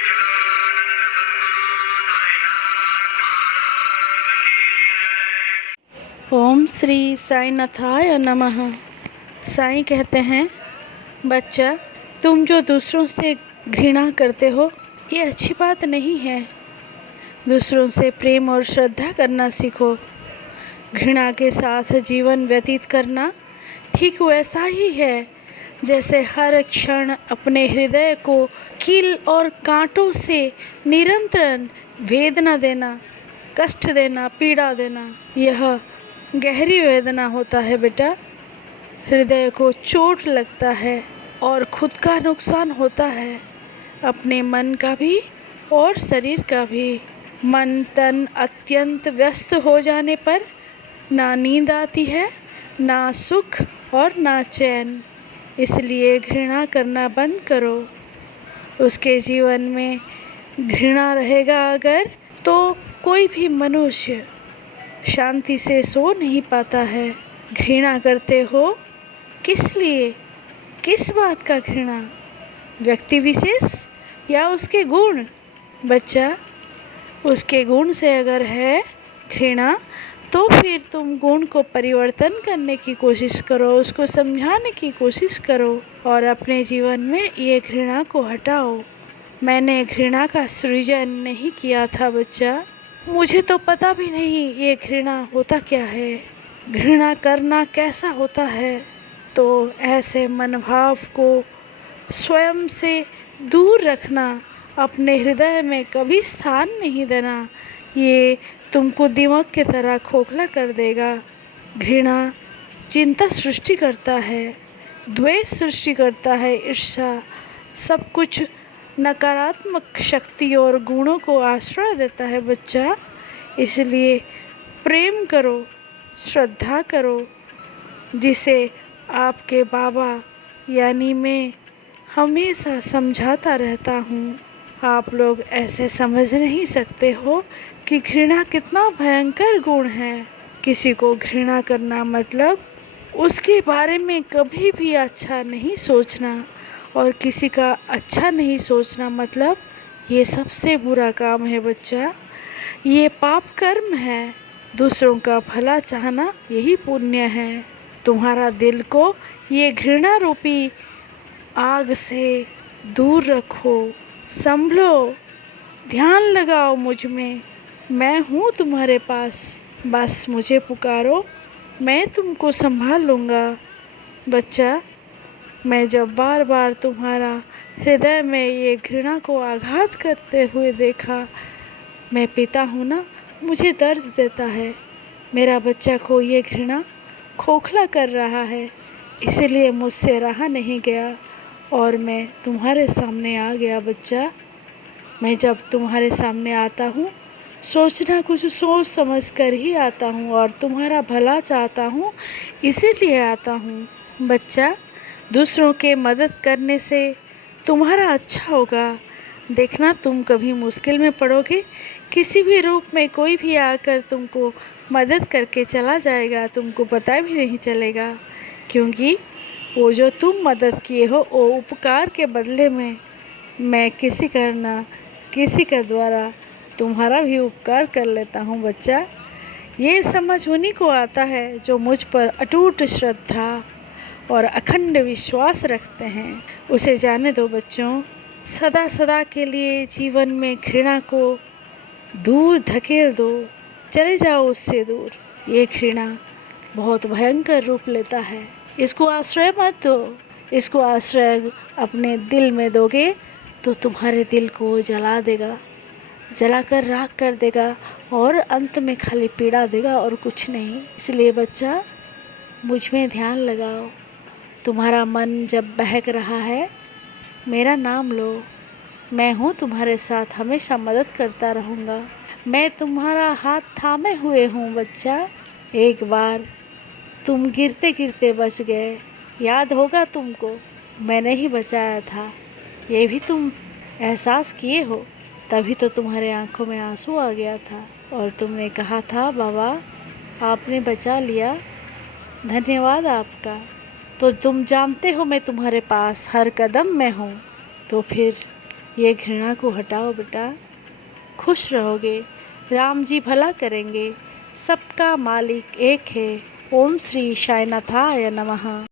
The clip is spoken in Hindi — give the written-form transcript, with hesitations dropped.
सच्चिदानंद सद्गुरु साईनाथ महाराज की जय। ओम श्री साईनाथाय नमः। साईं कहते हैं, बच्चा, तुम जो दूसरों से घृणा करते हो ये अच्छी बात नहीं है। दूसरों से प्रेम और श्रद्धा करना सीखो। घृणा के साथ जीवन व्यतीत करना ठीक वैसा ही है जैसे हर क्षण अपने हृदय को कील और कांटों से निरंतर वेदना देना, कष्ट देना, पीड़ा देना। यह गहरी वेदना होता है बेटा। हृदय को चोट लगता है और खुद का नुकसान होता है, अपने मन का भी और शरीर का भी। मन तन अत्यंत व्यस्त हो जाने पर ना नींद आती है, ना सुख और ना चैन। इसलिए घृणा करना बंद करो। उसके जीवन में घृणा रहेगा अगर, तो कोई भी मनुष्य शांति से सो नहीं पाता है। घृणा करते हो किस लिए? किस बात का घृणा? व्यक्ति विशेष या उसके गुण? बच्चा, उसके गुण से अगर है घृणा तो फिर तुम गुण को परिवर्तन करने की कोशिश करो, उसको समझाने की कोशिश करो और अपने जीवन में ये घृणा को हटाओ। मैंने घृणा का सृजन नहीं किया था बच्चा, मुझे तो पता भी नहीं ये घृणा होता क्या है, घृणा करना कैसा होता है। तो ऐसे मनोभाव को स्वयं से दूर रखना, अपने हृदय में कभी स्थान नहीं देना। ये तुमको दिमाग की तरह खोखला कर देगा। घृणा चिंता सृष्टि करता है, द्वेष सृष्टि करता है, ईर्ष्या, सब कुछ नकारात्मक शक्ति और गुणों को आश्रय देता है बच्चा। इसलिए प्रेम करो, श्रद्धा करो, जिसे आपके बाबा यानी मैं हमेशा समझाता रहता हूँ। आप लोग ऐसे समझ नहीं सकते हो कि घृणा कितना भयंकर गुण है। किसी को घृणा करना मतलब उसके बारे में कभी भी अच्छा नहीं सोचना, और किसी का अच्छा नहीं सोचना मतलब ये सबसे बुरा काम है बच्चा। ये पाप कर्म है। दूसरों का भला चाहना यही पुण्य है। तुम्हारा दिल को ये घृणा रूपी आग से दूर रखो, संभलो, ध्यान लगाओ मुझ में। मैं हूँ तुम्हारे पास, बस मुझे पुकारो, मैं तुमको संभाल लूँगा। बच्चा, मैं जब बार बार तुम्हारा हृदय में ये घृणा को आघात करते हुए देखा, मैं पिता हूँ ना, मुझे दर्द देता है। मेरा बच्चा को ये घृणा खोखला कर रहा है, इसलिए मुझसे रहा नहीं गया और मैं तुम्हारे सामने आ गया बच्चा। मैं जब तुम्हारे सामने आता हूँ, सोचना कुछ सोच समझ कर ही आता हूँ और तुम्हारा भला चाहता हूँ, इसीलिए आता हूँ। बच्चा, दूसरों के मदद करने से तुम्हारा अच्छा होगा। देखना, तुम कभी मुश्किल में पड़ोगे, किसी भी रूप में कोई भी आकर तुमको मदद करके चला जाएगा, तुमको पता भी नहीं चलेगा, क्योंकि वो जो तुम मदद किए हो वो उपकार के बदले में मैं किसी के द्वारा तुम्हारा भी उपकार कर लेता हूँ बच्चा। ये समझ उन्हीं को आता है जो मुझ पर अटूट श्रद्धा और अखंड विश्वास रखते हैं। उसे जाने दो बच्चों। सदा सदा के लिए जीवन में घृणा को दूर धकेल दो, चले जाओ उससे दूर। ये घृणा बहुत भयंकर रूप लेता है, इसको आश्रय मत दो। इसको आश्रय अपने दिल में दोगे तो तुम्हारे दिल को जला देगा, जलाकर राख कर देगा और अंत में खाली पीड़ा देगा और कुछ नहीं। इसलिए बच्चा, मुझ में ध्यान लगाओ। तुम्हारा मन जब बहक रहा है, मेरा नाम लो। मैं हूँ तुम्हारे साथ, हमेशा मदद करता रहूँगा। मैं तुम्हारा हाथ थामे हुए हूँ बच्चा। एक बार तुम गिरते गिरते बच गए, याद होगा तुमको, मैंने ही बचाया था। ये भी तुम एहसास किए हो, तभी तो तुम्हारे आंखों में आंसू आ गया था और तुमने कहा था, बाबा आपने बचा लिया, धन्यवाद आपका। तो तुम जानते हो मैं तुम्हारे पास हर कदम में हूँ, तो फिर ये घृणा को हटाओ बेटा, खुश रहोगे, राम जी भला करेंगे। सबका मालिक एक है। ओम श्री साईनाथाय नमः।